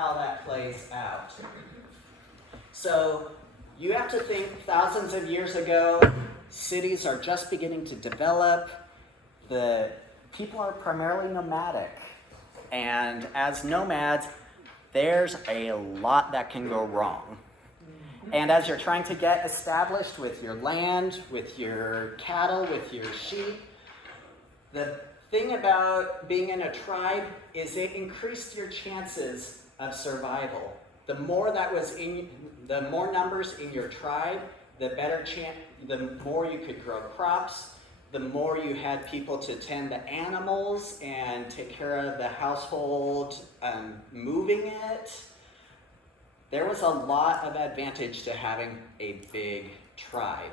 how that plays out. So you have to think thousands of years ago, cities are just beginning to develop. The people are primarily nomadic. And as nomads, there's a lot that can go wrong. And as you're trying to get established with your land, with your cattle, with your sheep, the thing about being in a tribe is it increased your chances of survival. The more numbers in your tribe, the more you could grow crops, the more you had people to tend the animals and take care of the household, moving it. There was a lot of advantage to having a big tribe,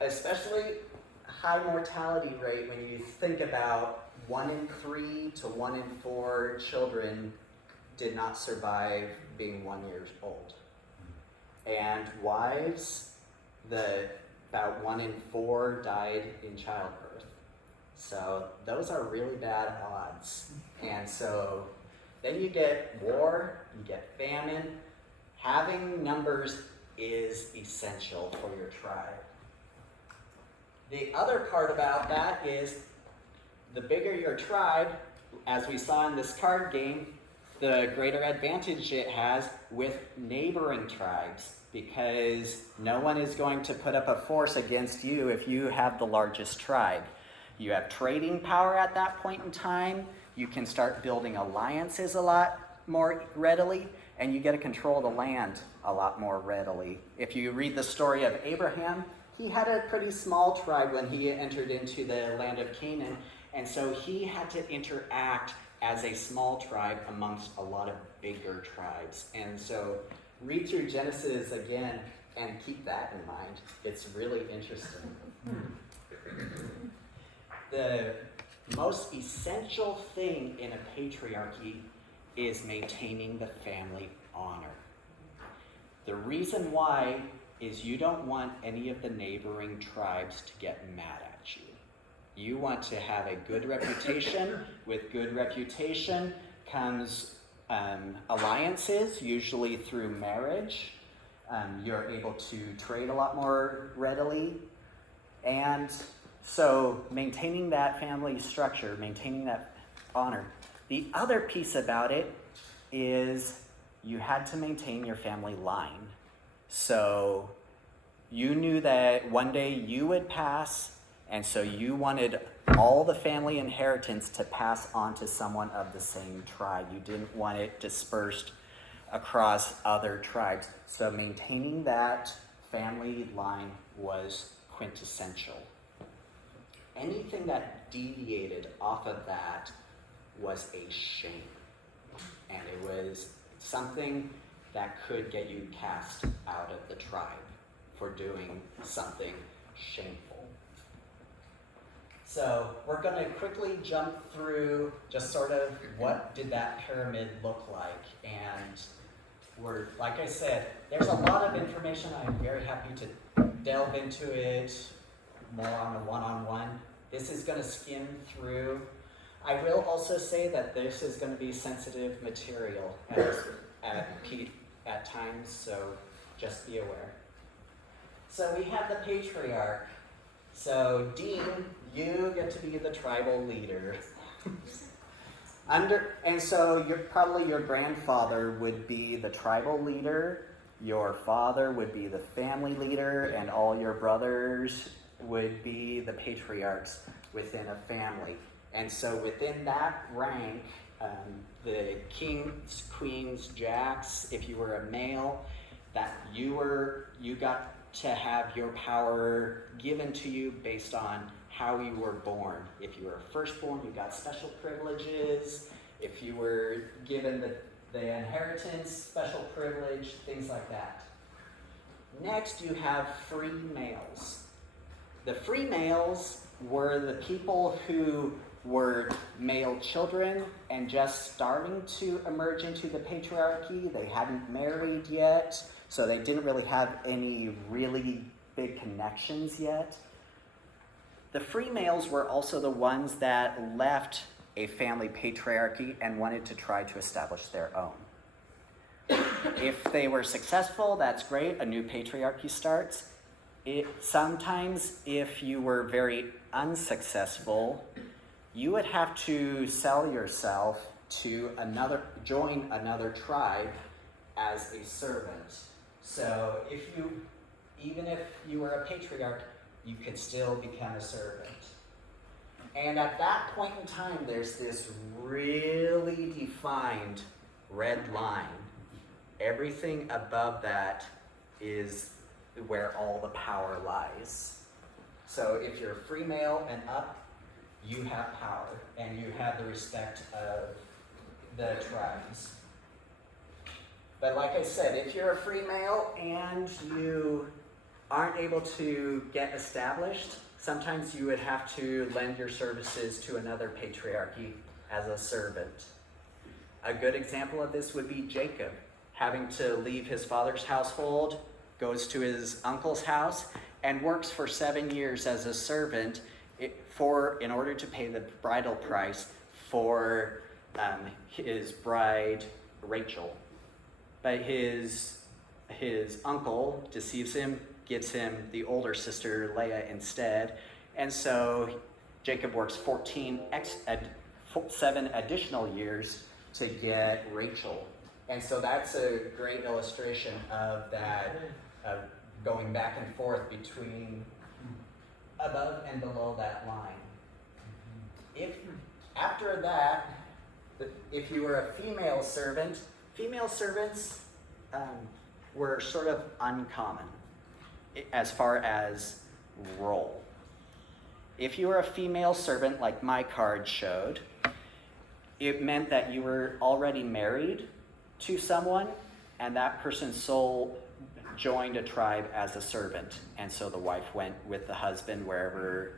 especially high mortality rate when you think about 1 in 3 to 1 in 4 children did not survive being 1 year old. And wives, about 1 in 4 died in childbirth. So those are really bad odds. And so then you get war, you get famine. Having numbers is essential for your tribe. The other part about that is the bigger your tribe, as we saw in this card game, the greater advantage it has with neighboring tribes, because no one is going to put up a force against you if you have the largest tribe. You have trading power at that point in time. You can start building alliances a lot more readily, and you get to control the land a lot more readily. If you read the story of Abraham, he had a pretty small tribe when he entered into the land of Canaan, and so he had to interact as a small tribe amongst a lot of bigger tribes. And so read through Genesis again and keep that in mind. It's really interesting. The most essential thing in a patriarchy is maintaining the family honor. The reason why is you don't want any of the neighboring tribes to get mad at you. You want to have a good reputation. With good reputation comes alliances, usually through marriage. You're able to trade a lot more readily. And so maintaining that family structure, maintaining that honor. The other piece about it is you had to maintain your family line. So you knew that one day you would pass, and so you wanted all the family inheritance to pass on to someone of the same tribe. You didn't want it dispersed across other tribes. So maintaining that family line was quintessential. Anything that deviated off of that was a shame. And it was something that could get you cast out of the tribe for doing something shameful. So we're going to quickly jump through just sort of what did that pyramid look like. And we're, like I said, there's a lot of information. I'm very happy to delve into it more on a one-on-one. This is going to skim through. I will also say that this is going to be sensitive material at times, so just be aware. So we have the patriarch. So Dean, you get to be the tribal leader. And so probably your grandfather would be the tribal leader, your father would be the family leader, and all your brothers would be the patriarchs within a family. And so within that rank, the kings, queens, jacks, if you were a male, that you got to have your power given to you based on how you were born. If you were firstborn, you got special privileges. If you were given the inheritance, special privilege, things like that. Next, you have free males. The free males were the people who were male children and just starting to emerge into the patriarchy. They hadn't married yet, so they didn't really have any really big connections yet. The free males were also the ones that left a family patriarchy and wanted to try to establish their own. If they were successful, that's great, a new patriarchy starts. Sometimes if you were very unsuccessful, you would have to sell yourself to join another tribe as a servant. So even if you were a patriarch, you could still become a servant. And at that point in time, there's this really defined red line. Everything above that is where all the power lies. So if you're a free male and up, you have power and you have the respect of the tribes. But like I said, if you're a free male and you aren't able to get established, sometimes you would have to lend your services to another patriarchy as a servant. A good example of this would be Jacob, having to leave his father's household, goes to his uncle's house, and works for 7 years as a servant in order to pay the bridal price for his bride, Rachel. But his uncle deceives him, gives him the older sister, Leah, instead. And so Jacob works 7 additional years to get Rachel. And so that's a great illustration of that, going back and forth between above and below that line. After that, if you were a female servant, female servants were sort of uncommon as far as role. If you were a female servant, like my card showed, it meant that you were already married to someone, and that person's soul joined a tribe as a servant, and so the wife went with the husband wherever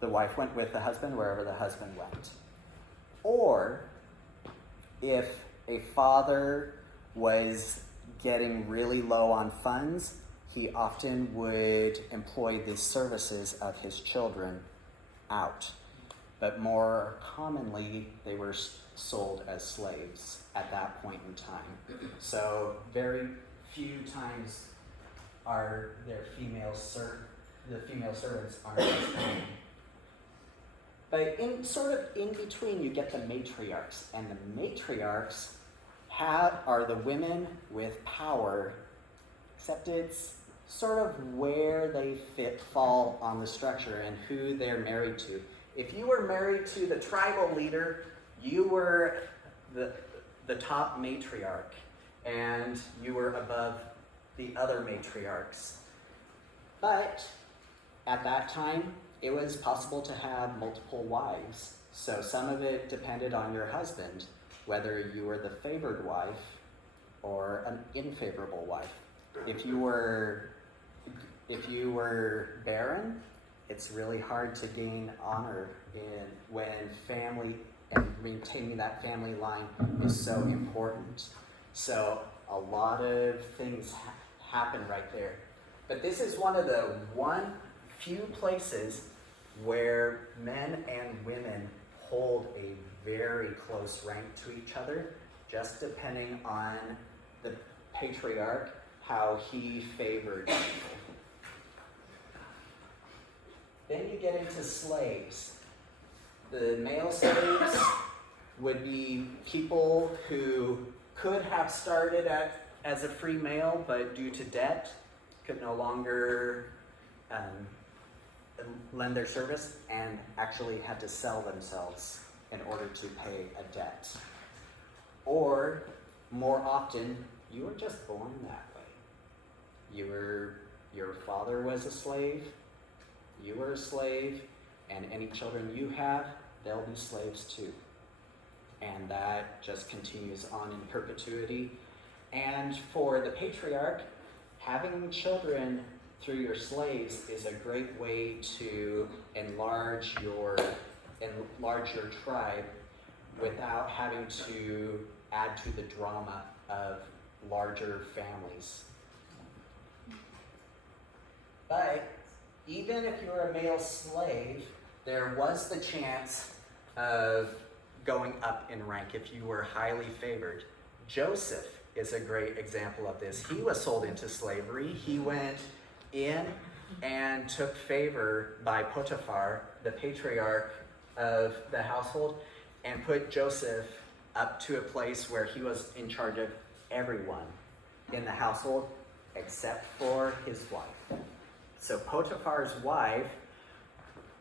the wife went with the husband wherever the husband went. Or if a father was getting really low on funds, he often would employ the services of his children out. But more commonly, they were sold as slaves at that point in time. So very few times the female servants aren't as common. But in between, you get the matriarchs, and the matriarchs are the women with power, except it's sort of where they fall on the structure and who they're married to. If you were married to the tribal leader, you were the top matriarch, and you were above the other matriarchs. But at that time, it was possible to have multiple wives. So some of it depended on your husband, whether you were the favored wife or an unfavorable wife. If you were barren, it's really hard to gain honor when family and maintaining that family line is so important. So a lot of things happen right there. But this is one of the few places where men and women hold a very close rank to each other, just depending on the patriarch, how he favored people. Then you get into slaves. The male slaves would be people who could have started as a free male, but due to debt, could no longer lend their service and actually had to sell themselves in order to pay a debt. Or, more often, you were just born that way. Your father was a slave, you were a slave, and any children you have, they'll be slaves too. And that just continues on in perpetuity. And for the patriarch, having children through your slaves is a great way to enlarge your tribe without having to add to the drama of larger families. But even if you're a male slave, there was the chance of going up in rank if you were highly favored. Joseph is a great example of this. He was sold into slavery. He went in and took favor by Potiphar, the patriarch of the household, and put Joseph up to a place where he was in charge of everyone in the household except for his wife. So Potiphar's wife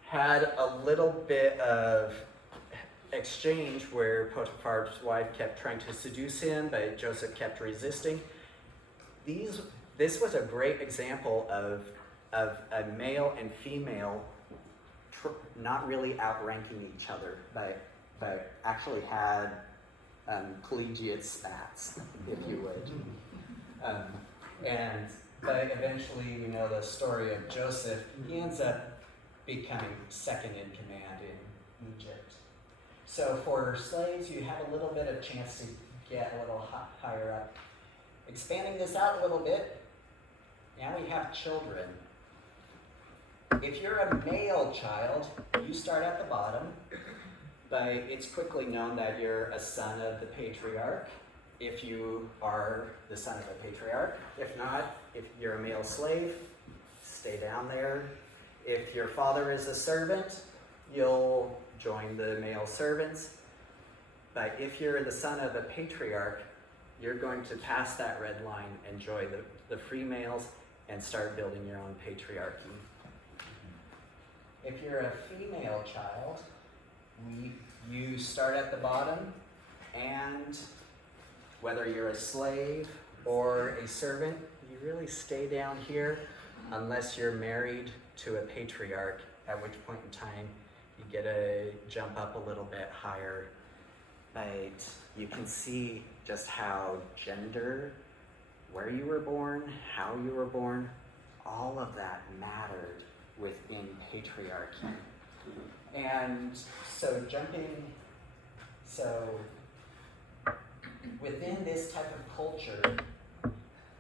had a little bit of exchange where Potiphar's wife kept trying to seduce him, but Joseph kept resisting. This was a great example of a male and female not really outranking each other, but actually had collegiate spats, if you would. But eventually, we know the story of Joseph. He ends up becoming second in command in Egypt. So for slaves, you have a little bit of chance to get a little higher up. Expanding this out a little bit, now we have children. If you're a male child, you start at the bottom, but it's quickly known that you're a son of the patriarch, if you are the son of a patriarch. If not, if you're a male slave, stay down there. If your father is a servant, you'll join the male servants. But if you're the son of a patriarch, you're going to pass that red line and join the free males and start building your own patriarchy. If you're a female child, you start at the bottom, and whether you're a slave or a servant, you really stay down here unless you're married to a patriarch, at which point in time you get to jump up a little bit higher. But you can see just how gender, where you were born, how you were born, all of that mattered within patriarchy. And so within this type of culture,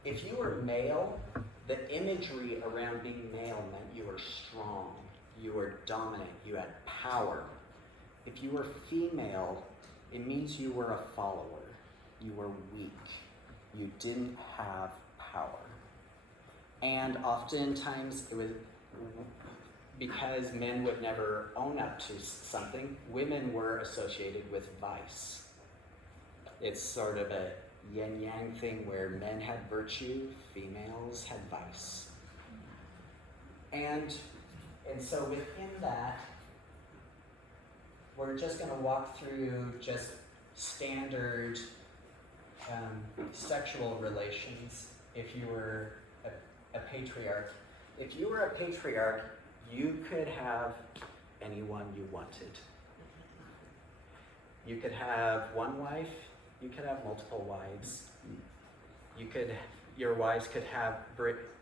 if you were male, the imagery around being male meant you were strong, you were dominant, you had power. If you were female, it means you were a follower, you were weak, you didn't have power. And oftentimes it was because men would never own up to something, women were associated with vice. It's sort of a yin-yang thing where men had virtue, females had vice. And so within that, we're just going to walk through just standard sexual relations if you were a patriarch. If you were a patriarch, you could have anyone you wanted. You could have one wife, you could have multiple wives. Your wives could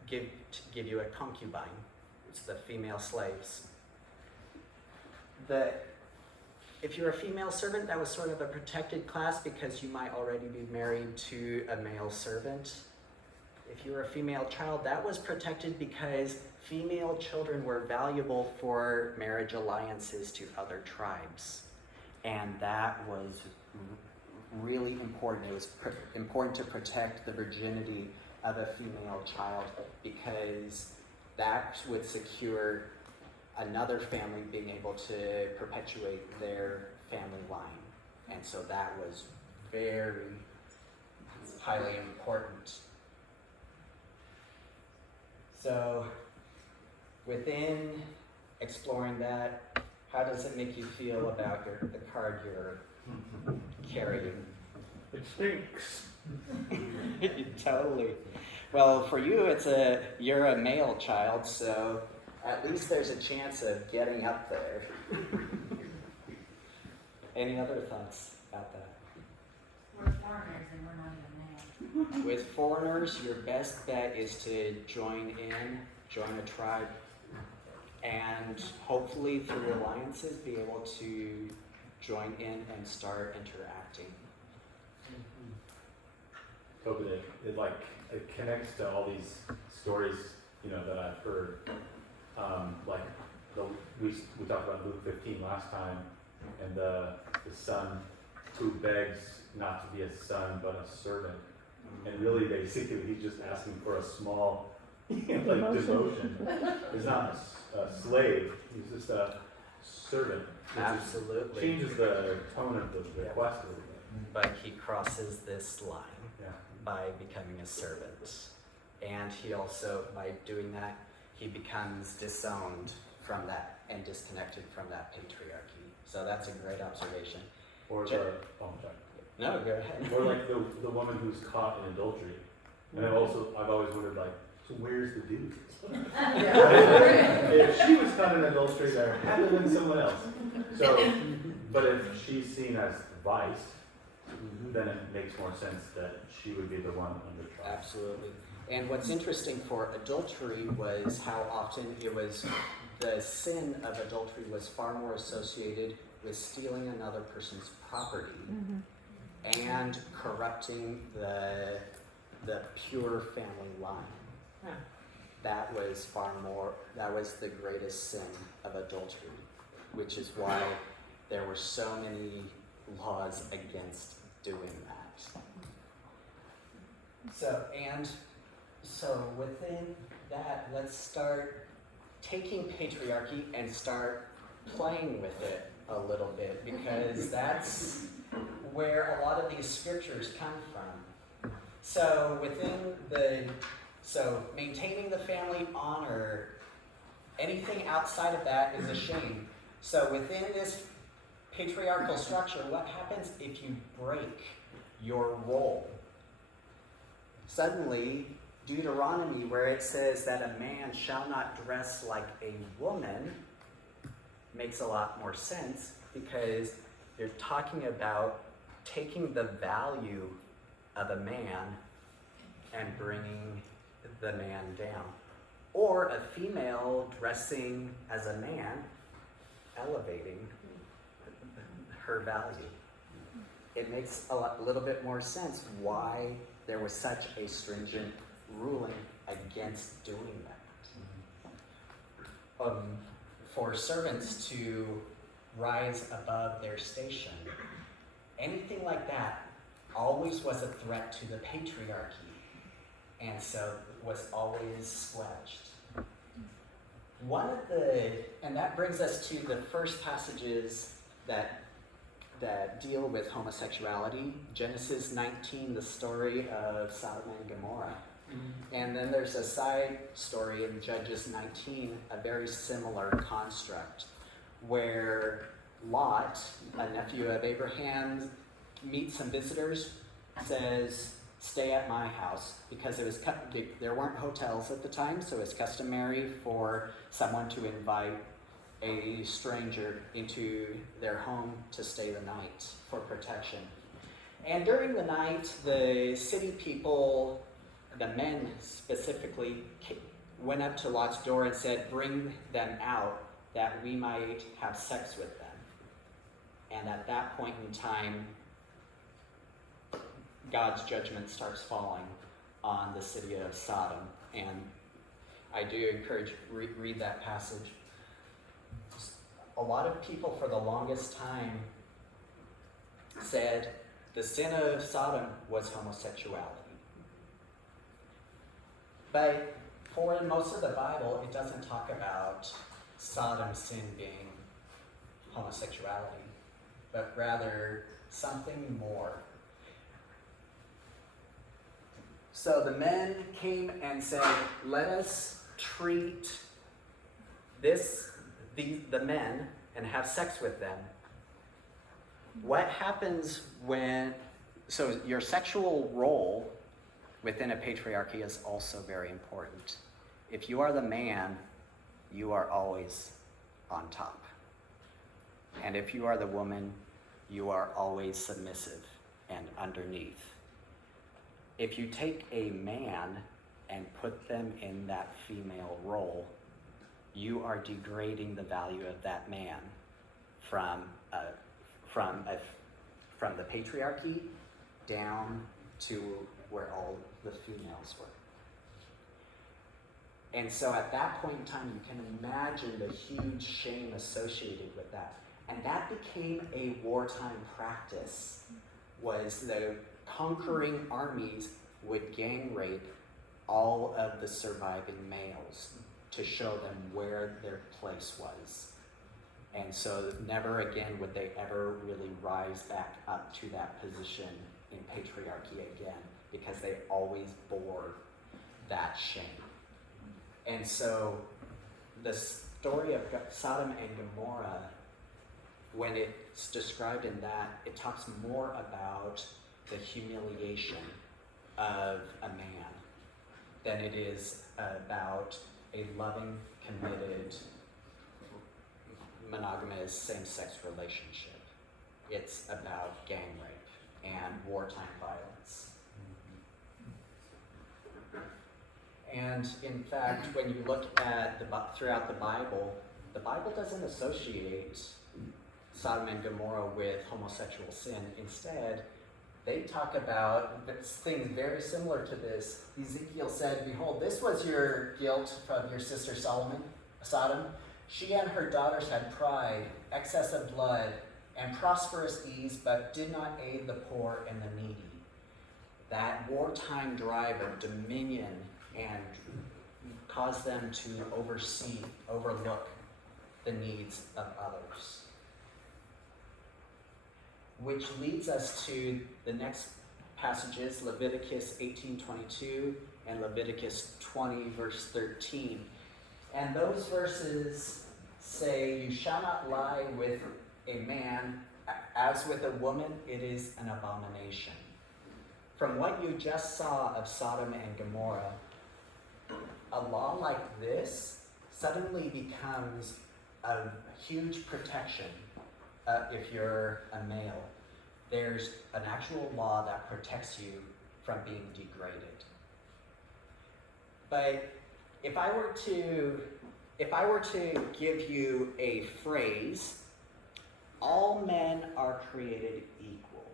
give you a concubine. It's the female slaves. If you're a female servant, that was sort of a protected class because you might already be married to a male servant. If you were a female child, that was protected because female children were valuable for marriage alliances to other tribes. And that was really important. It was important to protect the virginity of a female child because that would secure another family being able to perpetuate their family line. And so that was very highly important. So within exploring that, how does it make you feel about the card you're carrying? It stinks. Totally. Well, for you, you're a male child, so at least there's a chance of getting up there. Any other thoughts about that? We're foreigners and we're not even male. With foreigners, your best bet is to join a tribe, and hopefully through alliances be able to join in and start interacting. So it connects to all these stories, that I've heard, like we talked about Luke 15 last time, and the son who begs not to be a son but a servant. And really, basically, he's just asking for a small, devotion. He's not a slave, he's just a servant. Which Absolutely. changes the tone of the request a little bit. But he crosses this line Yeah. by becoming a servant. And he also, by doing that, he becomes disowned from that and disconnected from that patriarchy. So that's a great observation. Or Check. I'm sorry. No, go ahead. Or like the woman who's caught in adultery. And I've always wondered, like, so where's the dude? If she was caught in adultery, there had to have been someone else. So, but if she's seen as vice, then it makes more sense that she would be the one under trial. Absolutely. And what's interesting for adultery was how often the sin of adultery was far more associated with stealing another person's property and corrupting the pure family line. That was that was the greatest sin of adultery, which is why there were so many laws against doing that. So within that, let's start taking patriarchy and start playing with it a little bit, because that's where a lot of these scriptures come from. So maintaining the family honor, anything outside of that is a shame. So within this patriarchal structure, what happens if you break your role? Suddenly, Deuteronomy, where it says that a man shall not dress like a woman, makes a lot more sense, because you're talking about taking the value of a man and bringing the man down. Or a female dressing as a man, elevating her value. It makes a little bit more sense why there was such a stringent ruling against doing that. For servants to rise above their station, anything like that always was a threat to the patriarchy, and so was always squelched. And that brings us to the first passages that deal with homosexuality. Genesis 19, the story of Sodom and Gomorrah. And then there's a side story in Judges 19, a very similar construct, where Lot, a nephew of Abraham, meets some visitors, says, stay at my house, because there weren't hotels at the time, so it's customary for someone to invite a stranger into their home to stay the night for protection. And during the night, the city people, the men specifically, went up to Lot's door and said, bring them out that we might have sex with them. And at that point in time, God's judgment starts falling on the city of Sodom. And I do encourage, read that passage. A lot of people for the longest time said the sin of Sodom was homosexuality. But for most of the Bible, it doesn't talk about Sodom's sin being homosexuality, but rather something more. So the men came and said, let us treat the men and have sex with them. What happens so your sexual role within a patriarchy is also very important. If you are the man, you are always on top. And if you are the woman, you are always submissive and underneath. If you take a man and put them in that female role, you are degrading the value of that man from the patriarchy down to where all the females were. And so at that point in time, you can imagine the huge shame associated with that. And that became a wartime practice, was the conquering armies would gang rape all of the surviving males to show them where their place was. And so never again would they ever really rise back up to that position in patriarchy again, because they always bore that shame. And so the story of Sodom and Gomorrah, when it's described in that, it talks more about the humiliation of a man than it is about a loving, committed, monogamous same-sex relationship. It's about gang rape and wartime violence. And in fact, when you look at throughout the Bible doesn't associate Sodom and Gomorrah with homosexual sin. Instead, they talk about things very similar to this. Ezekiel said, "Behold, this was your guilt from your sister Sodom. She and her daughters had pride, excess of blood, and prosperous ease, but did not aid the poor and the needy." That wartime drive of dominion and caused them to overlook the needs of others. Which leads us to the next passages, Leviticus 18:22 and Leviticus 20, verse 13. And those verses say, "You shall not lie with a man, as with a woman it is an abomination." From what you just saw of Sodom and Gomorrah, a law like this suddenly becomes a huge protection if you're a male. There's an actual law that protects you from being degraded. But if I were to give you a phrase, all men are created equal.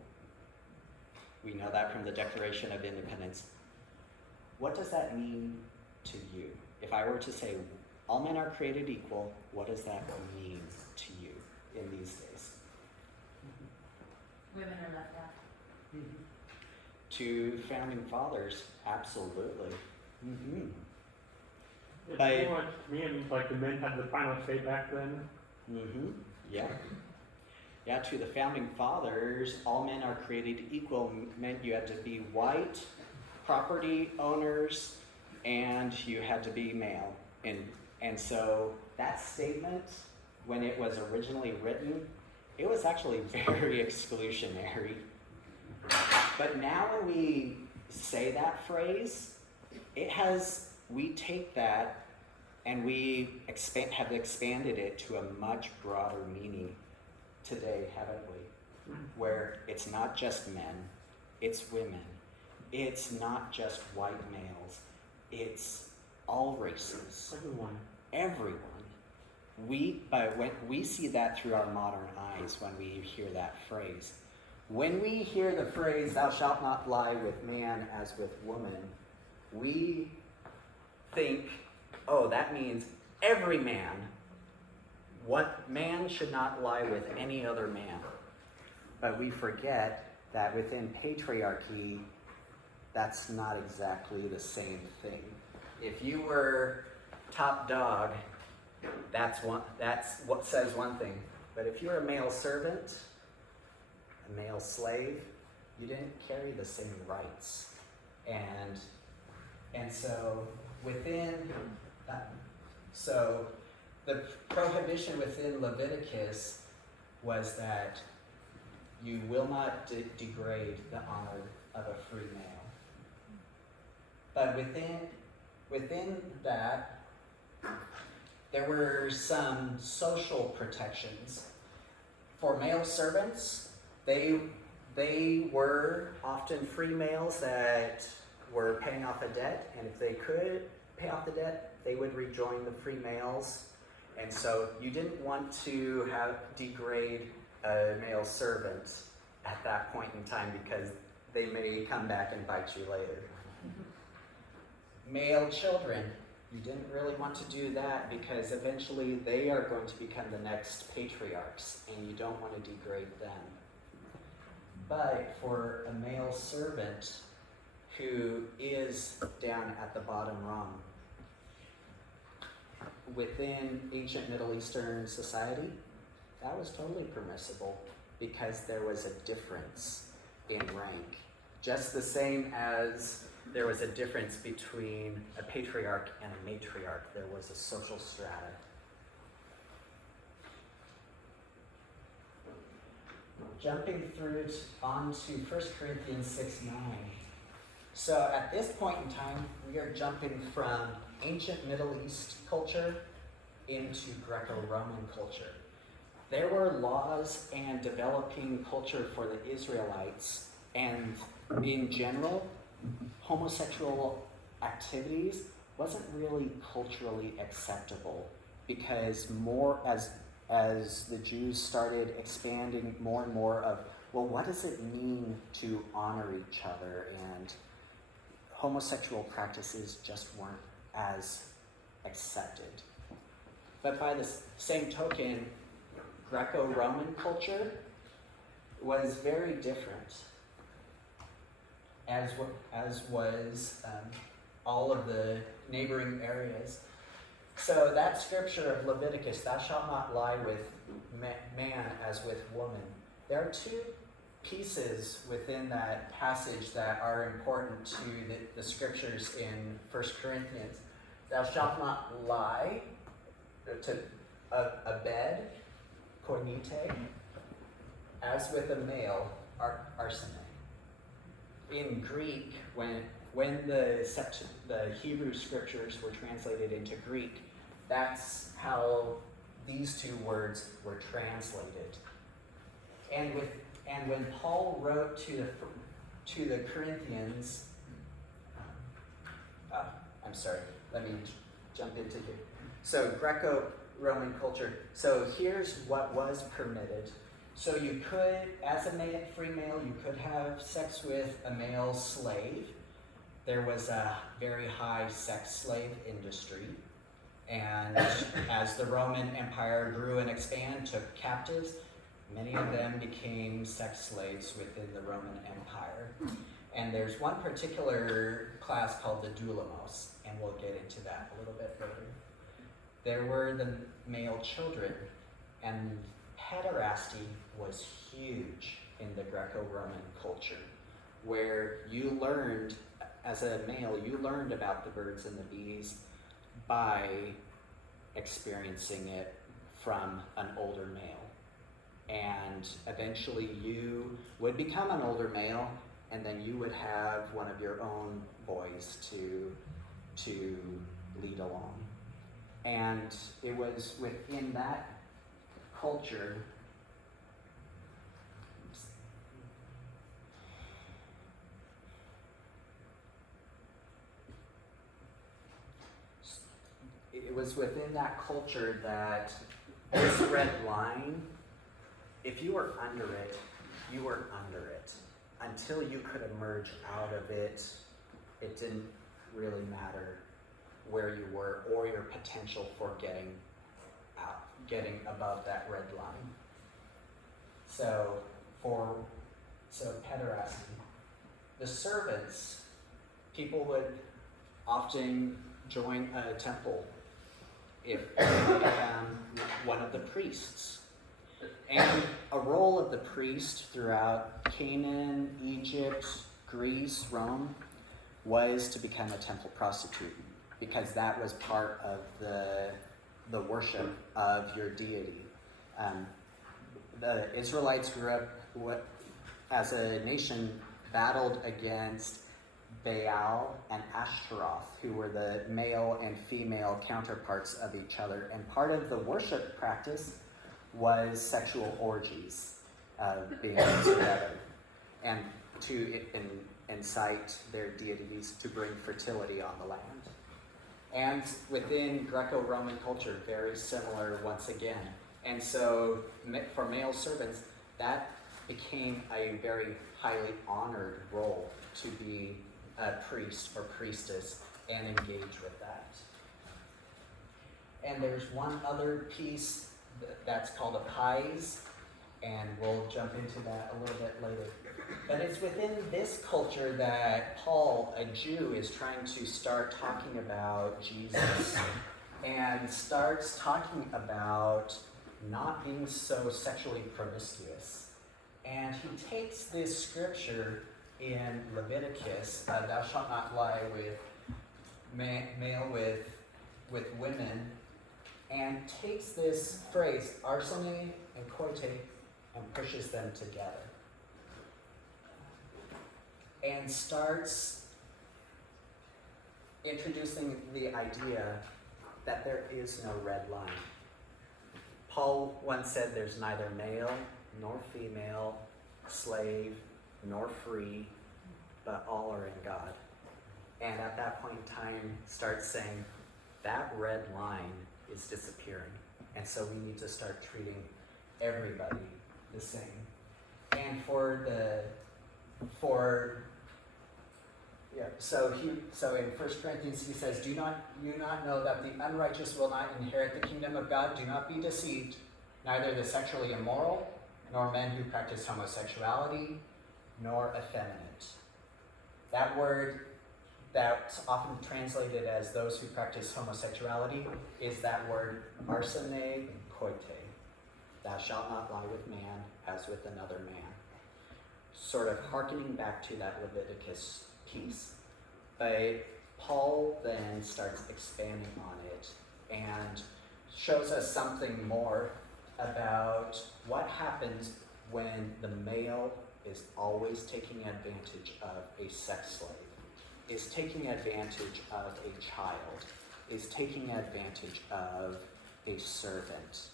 We know that from the Declaration of Independence. What does that mean to you? If I were to say all men are created equal, what does that mean to you in these days? Women are left out. To founding fathers, absolutely. It By- pretty much means like the men had the final say back then. Yeah. Yeah, to the founding fathers, all men are created equal meant you had to be white, property owners, and you had to be male. And so that statement, when it was originally written, it was actually very exclusionary. But now when we say that phrase, we take that and we have expanded it to a much broader meaning today, haven't we? Where it's not just men, it's women. It's not just white males, it's all races. Everyone. But when we see that through our modern eyes when we hear that phrase. When we hear the phrase, "Thou shalt not lie with man as with woman," we think, oh, that means every man. What man should not lie with any other man? But we forget that within patriarchy, that's not exactly the same thing. If you were top dog, that's what says one thing. But if you're a male servant, a male slave, you didn't carry the same rights. And so so the prohibition within Leviticus was that you will not degrade the honor of a free male. But within that, there were some social protections. For male servants, they were often free males that were paying off a debt, and if they could pay off the debt, they would rejoin the free males. And so you didn't want to degrade a male servant at that point in time because they may come back and bite you later. Male children, you didn't really want to do that because eventually they are going to become the next patriarchs and you don't want to degrade them. But for a male servant who is down at the bottom rung, within ancient Middle Eastern society, that was totally permissible because there was a difference in rank. Just the same as there was a difference between a patriarch and a matriarch. There was a social strata. Jumping through on to 1 Corinthians 6:9. So at this point in time, we are jumping from ancient Middle East culture into Greco-Roman culture. There were laws and developing culture for the Israelites, and in general, homosexual activities wasn't really culturally acceptable because more as the Jews started expanding more and more of, well, what does it mean to honor each other? And homosexual practices just weren't as accepted. But by the same token, Greco-Roman culture was very different, as was all of the neighboring areas. So that scripture of Leviticus, thou shalt not lie with man as with woman. There are two pieces within that passage that are important to the scriptures in 1 Corinthians. Thou shalt not lie, to a bed, koinite, as with a male, arsene. In Greek, when the Hebrew scriptures were translated into Greek, that's how these two words were translated. And when Paul wrote to the Corinthians, I'm sorry, let me jump into here. So Greco-Roman culture. So here's what was permitted. So you could, as a free male, you could have sex with a male slave. There was a very high sex slave industry. And as the Roman Empire grew and expanded, took captives, many of them became sex slaves within the Roman Empire. And there's one particular class called the doulos, and we'll get into that a little bit later. There were the male children, and pederasty was huge in the Greco-Roman culture, where you learned, as a male, you learned about the birds and the bees by experiencing it from an older male. And eventually you would become an older male, and then you would have one of your own boys to lead along. And it was within that culture that this red line, if you were under it, you were under it. Until you could emerge out of it, it didn't really matter where you were or your potential for getting above that red line. So pederasty. The servants, people would often join a temple if they become one of the priests. And a role of the priest throughout Canaan, Egypt, Greece, Rome, was to become a temple prostitute, because that was part of the worship of your deity. The Israelites grew up as a nation, battled against Baal and Ashtaroth, who were the male and female counterparts of each other. And part of the worship practice was sexual orgies, being together, and to incite their deities to bring fertility on the land. And within Greco-Roman culture, very similar once again. And so for male servants, that became a very highly honored role, to be a priest or priestess and engage with that. And there's one other piece that's called a pies, and we'll jump into that a little bit later. But it's within this culture that Paul, a Jew, is trying to start talking about Jesus and starts talking about not being so sexually promiscuous. And he takes this scripture in Leviticus, thou shalt not lie with male with women, and takes this phrase, arsene and koite, and pushes them together. And starts introducing the idea that there is no red line. Paul once said there's neither male nor female, slave nor free, but all are in God. And at that point in time, starts saying that red line is disappearing. And so we need to start treating everybody the same. And so in 1 Corinthians he says, do you not know that the unrighteous will not inherit the kingdom of God? Do not be deceived, neither the sexually immoral, nor men who practice homosexuality, nor effeminate. That word that's often translated as those who practice homosexuality is that word arsene and koite. Thou shalt not lie with man as with another man. Sort of hearkening back to that Leviticus piece. But Paul then starts expanding on it and shows us something more about what happens when the male is always taking advantage of a sex slave, is taking advantage of a child, is taking advantage of a servant.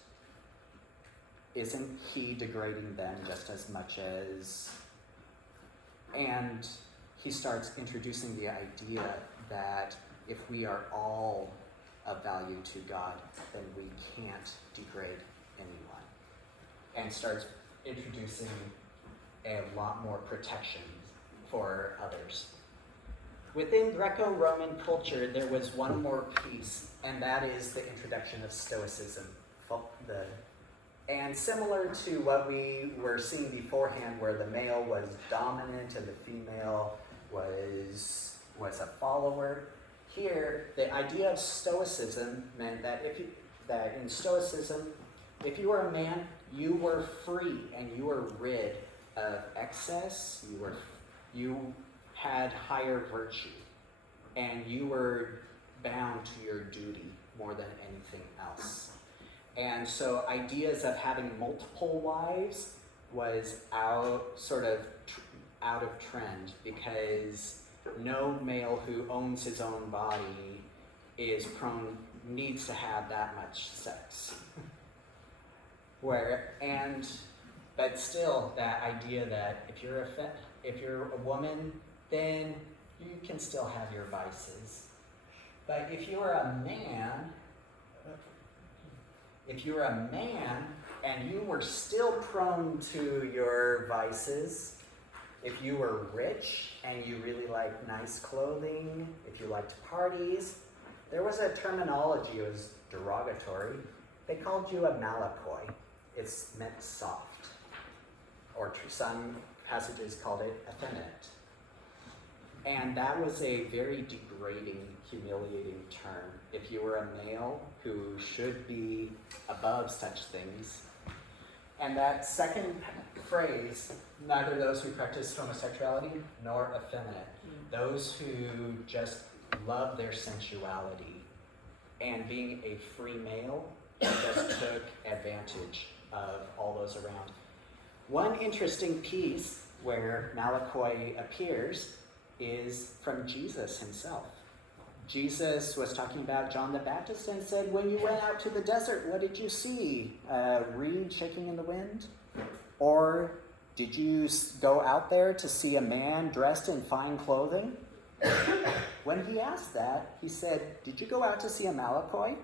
Isn't he degrading them just as much as... And he starts introducing the idea that if we are all of value to God, then we can't degrade anyone. And starts introducing a lot more protection for others. Within Greco-Roman culture, there was one more piece, and that is the introduction of Stoicism. And similar to what we were seeing beforehand, where the male was dominant and the female was a follower, here the idea of Stoicism meant that in Stoicism, if you were a man, you were free and you were rid of excess. You had higher virtue, and you were bound to your duty more than anything else. And so ideas of having multiple wives was out of trend, because no male who owns his own body needs to have that much sex. But still, that idea that if you're a woman, then you can still have your vices. But if you were a man and you were still prone to your vices, if you were rich and you really liked nice clothing, if you liked parties, there was a terminology, it was derogatory. They called you a malakoi. It's meant soft. Or some passages called it effeminate. And that was a very degrading, humiliating term. If you were a male who should be above such things. And that second phrase, neither those who practice homosexuality nor effeminate. Those who just love their sensuality and being a free male just took advantage of all those around. One interesting piece where Malakoi appears is from Jesus himself. Jesus was talking about John the Baptist and said, when you went out to the desert, what did you see? A reed shaking in the wind? Or did you go out there to see a man dressed in fine clothing? When he asked that, he said, did you go out to see a Malakoi?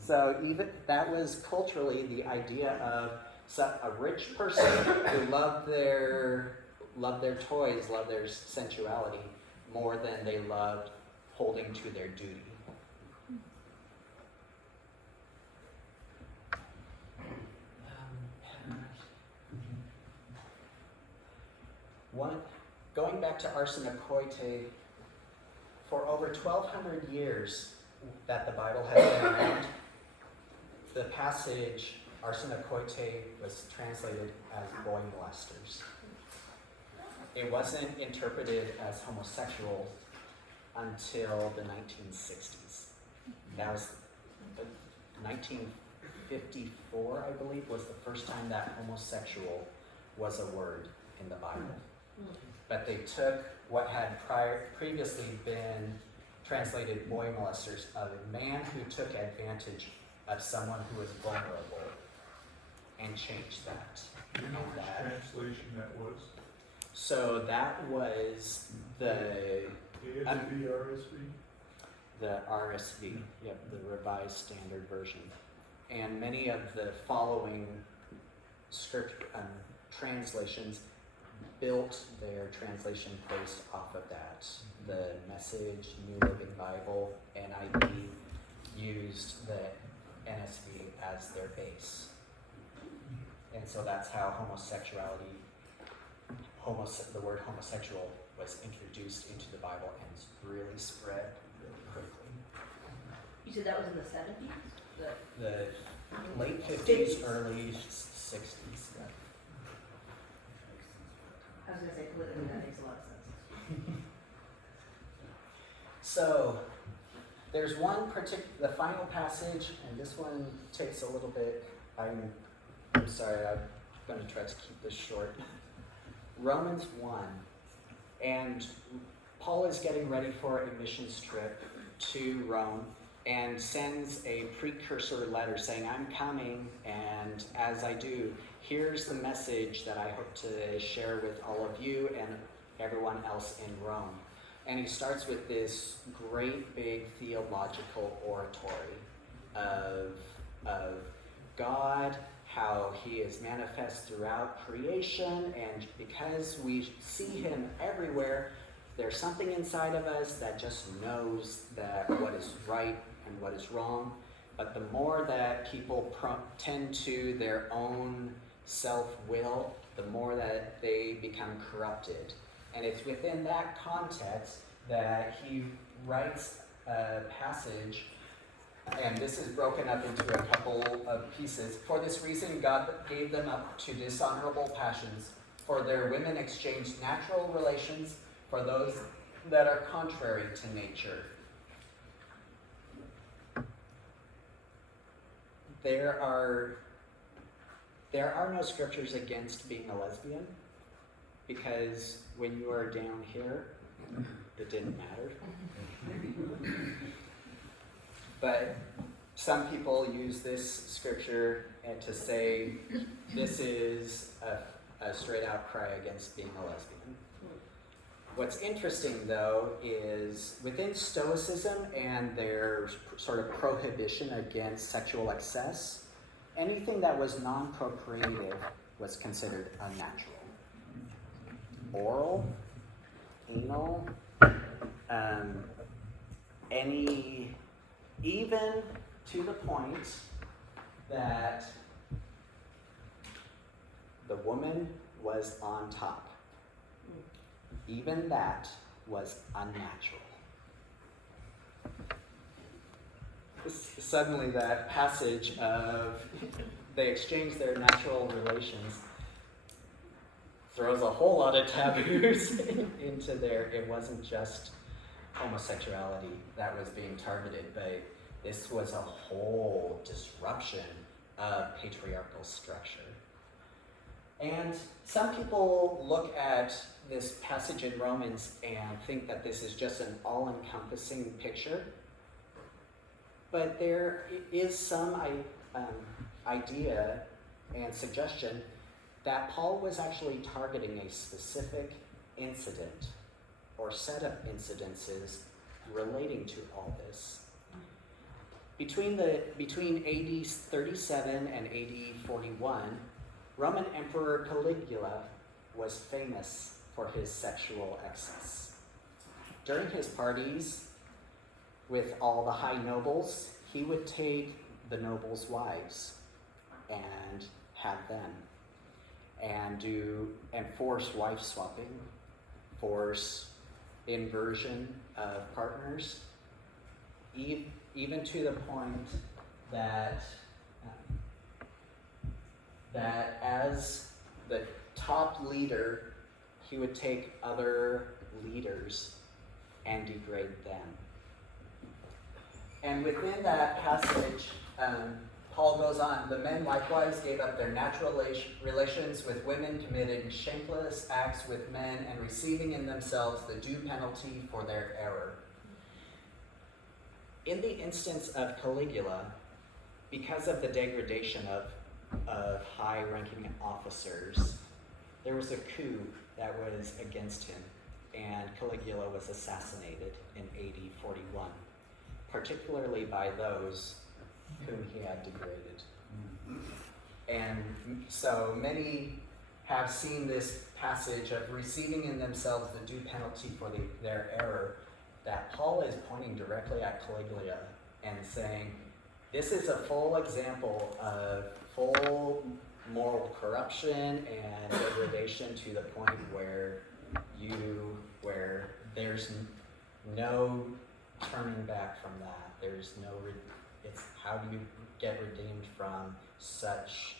So even that was culturally the idea of a rich person who loved their toys, loved their sensuality more than they loved holding to their duty. Going back to arsena coite, for over 1,200 years that the Bible has been around, the passage arsena coite was translated as boy molesters. It wasn't interpreted as homosexual until the 1960s. That was 1954, I believe, was the first time that homosexual was a word in the Bible. But they took what had previously been translated boy molesters, a man who took advantage of someone who was vulnerable, and changed that. Do you know which translation that was? So that was the ASV, RSV? the RSV, yep, the Revised Standard Version. And many of the following translations built their translation based off of that. The Message, New Living Bible, NIV used the NSV as their base. And so that's how the word homosexual was introduced into the Bible and it's really spread really quickly. You said that was in the 70s? The late 50s, early 60s. Yeah. I was going to say politically, that makes a lot of sense. So there's one the final passage, and this one takes a little bit. I'm sorry, I'm going to try to keep this short. Romans 1, and Paul is getting ready for a missions trip to Rome and sends a precursor letter saying, I'm coming, and as I do, here's the message that I hope to share with all of you and everyone else in Rome. And he starts with this great big theological oratory of God, how he is manifest throughout creation, and because we see him everywhere, there's something inside of us that just knows that what is right and what is wrong. But the more that people tend to their own self-will, the more that they become corrupted. And it's within that context that he writes a passage, and this is broken up into a couple of pieces. For this reason, God gave them up to dishonorable passions. For their women exchanged natural relations for those that are contrary to nature. There are no scriptures against being a lesbian, because when you are down here, it didn't matter. But some people use this scripture to say this is a straight out cry against being a lesbian. What's interesting, though, is within Stoicism and their sort of prohibition against sexual excess, anything that was non-procreative was considered unnatural. Oral, anal, even to the point that the woman was on top. Even that was unnatural. Suddenly that passage of they exchange their natural relations throws a whole lot of taboos into there. It wasn't just homosexuality that was being targeted, but this was a whole disruption of patriarchal structure. And some people look at this passage in Romans and think that this is just an all-encompassing picture. But there is some idea and suggestion that Paul was actually targeting a specific incident or set of incidences relating to all this. Between AD 37 and AD 41, Roman Emperor Caligula was famous for his sexual excess. During his parties with all the high nobles, he would take the nobles' wives and have them. and force wife swapping, force inversion of partners, even to the point that that as the top leader, he would take other leaders and degrade them. And within that passage, Paul goes on, the men likewise gave up their natural relations with women, committing shameless acts with men, and receiving in themselves the due penalty for their error. In the instance of Caligula, because of the degradation of high-ranking officers, there was a coup that was against him, and Caligula was assassinated in AD 41, particularly by those whom he had degraded. And so many have seen this passage of receiving in themselves the due penalty for their error, that Paul is pointing directly at Caligula and saying, this is a full example of full moral corruption and degradation to the point where there's no turning back from that. There's no, it's how do you get redeemed from such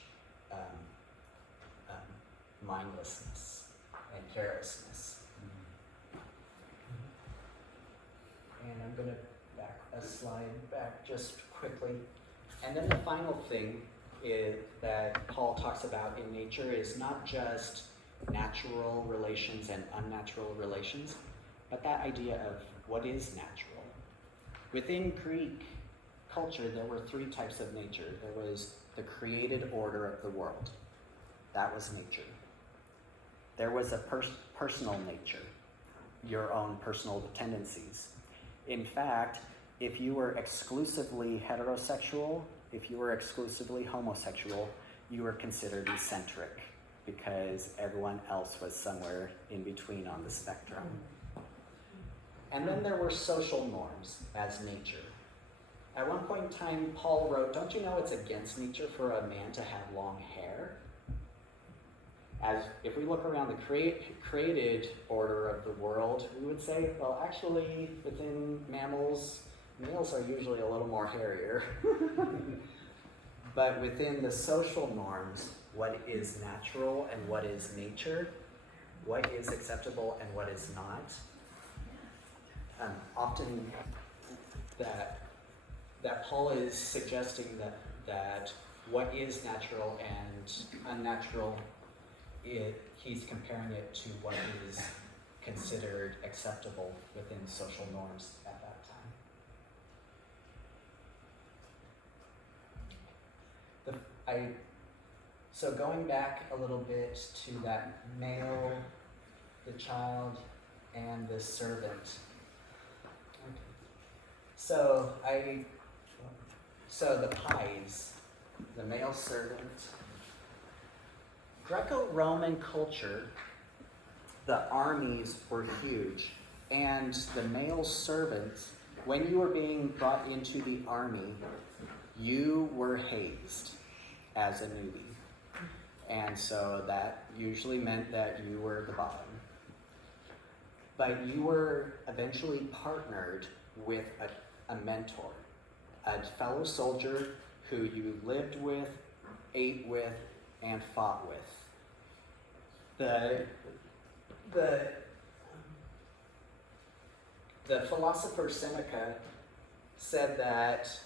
mindlessness and carelessness. And I'm going to back a slide back just quickly. And then the final thing is that Paul talks about in nature is not just natural relations and unnatural relations, but that idea of what is natural. Within Greek culture, there were three types of nature. There was the created order of the world. That was nature. There was a personal nature, your own personal tendencies. In fact, if you were exclusively heterosexual, if you were exclusively homosexual, you were considered eccentric because everyone else was somewhere in between on the spectrum. And then there were social norms as nature. At one point in time, Paul wrote, don't you know it's against nature for a man to have long hair? As if we look around the created order of the world, we would say, well, actually, within mammals, males are usually a little more hairier. But within the social norms, what is natural and what is nature, what is acceptable and what is not, often that Paul is suggesting that what is natural and unnatural, he's comparing it to what is considered acceptable within social norms at that time. So going back a little bit to that male, the child, and the servant. So the pies, the male servant. Greco-Roman culture, the armies were huge, and the male servant, when you were being brought into the army, you were hazed as a newbie. And so that usually meant that you were the bottom. But you were eventually partnered with a mentor, a fellow soldier who you lived with, ate with, and fought with. The philosopher Seneca said that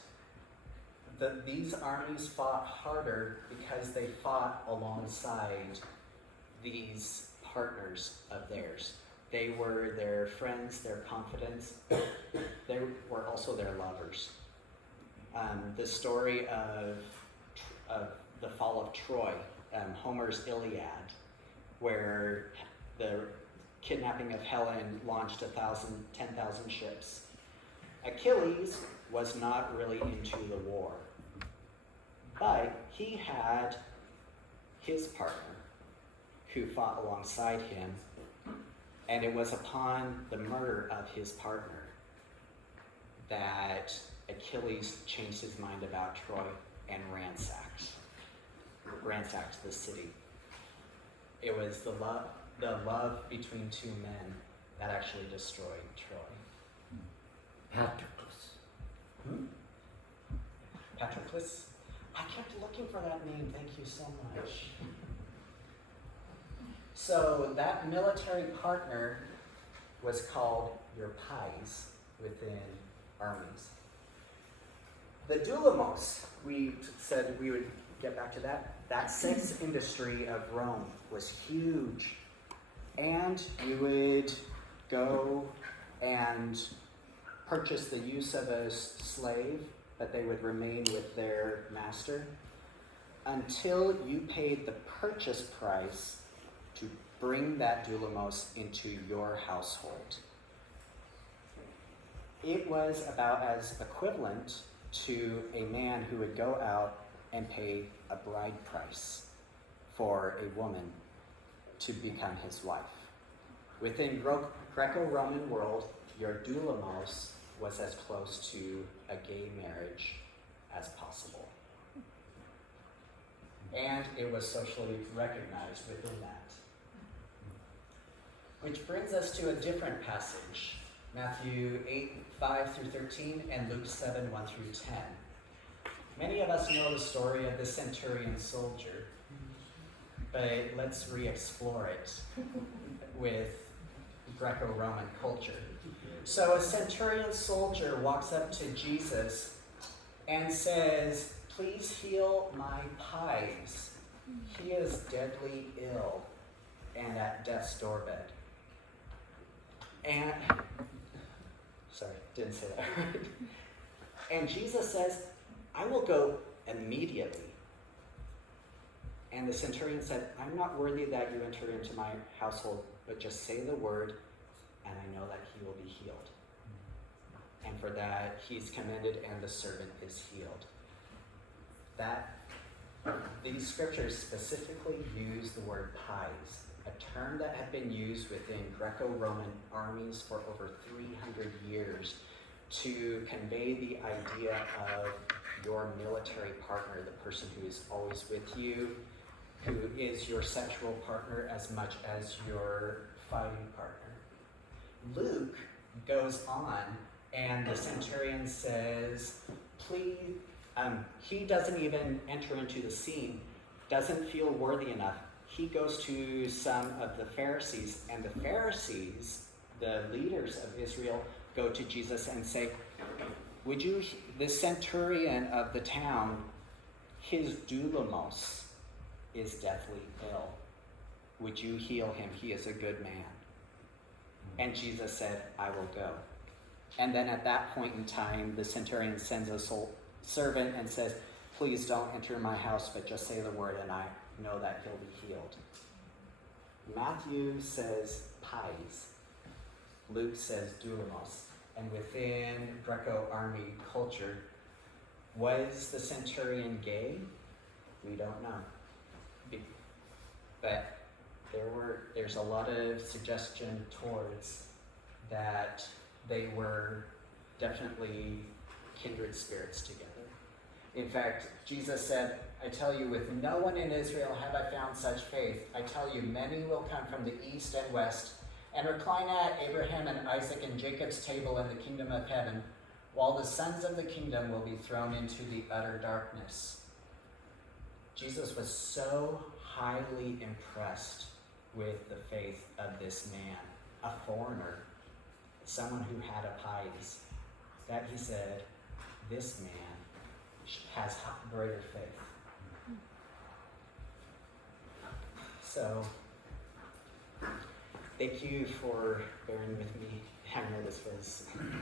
these armies fought harder because they fought alongside these partners of theirs. They were their friends, their confidants. They were also their lovers. The story of the fall of Troy, Homer's Iliad, where the kidnapping of Helen launched 10,000 ships. Achilles was not really into the war, but he had his partner who fought alongside him, and it was upon the murder of his partner that Achilles changed his mind about Troy and ransacked the city. It was the love between two men that actually destroyed Troy. Patroclus. Patroclus? I kept looking for that name, thank you so much. So that military partner was called your pies within armies. The doulamos, we said we would get back to that. That sex industry of Rome was huge. And you would go and purchase the use of a slave, but they would remain with their master until you paid the purchase price to bring that doulamos into your household. It was about as equivalent to a man who would go out and pay a bride price for a woman to become his wife. Within Greco-Roman world, your doulamos was as close to a gay marriage as possible. And it was socially recognized within that. Which brings us to a different passage, Matthew 8, 5 through 13, and Luke 7, 1 through 10. Many of us know the story of the centurion soldier, but let's re-explore it with Greco-Roman culture. So a centurion soldier walks up to Jesus and says, "Please heal my pies. He is deadly ill and at death's doorbed." And, sorry, didn't say that right. And Jesus says, "I will go immediately." And the centurion said, "I'm not worthy that you enter into my household, but just say the word, and I know that he will be healed." And for that, he's commended, and the servant is healed. These scriptures specifically use the word pies, a term that had been used within Greco-Roman armies for over 300 years to convey the idea of your military partner, the person who is always with you, who is your sexual partner as much as your fighting partner. Luke goes on, and the centurion says, "Please," he doesn't even enter into the scene, doesn't feel worthy enough. He goes to some of the Pharisees, and the Pharisees, the leaders of Israel, go to Jesus and say, "Would you, the centurion of the town, his doulamos is deathly ill. Would you heal him? He is a good man." And Jesus said, "I will go." And then at that point in time, the centurion sends a servant and says, "Please don't enter my house, but just say the word and I know that he'll be healed." Matthew says pies. Luke says doulamos. And within Greco-Army culture, was the centurion gay? We don't know. But there's a lot of suggestion towards that they were definitely kindred spirits together. In fact, Jesus said, "I tell you, with no one in Israel have I found such faith. I tell you, many will come from the east and west and recline at Abraham and Isaac and Jacob's table in the kingdom of heaven, while the sons of the kingdom will be thrown into the utter darkness." Jesus was so highly impressed with the faith of this man, a foreigner, someone who had a pies, that he said, "This man has greater faith." So, thank you for bearing with me. I know this was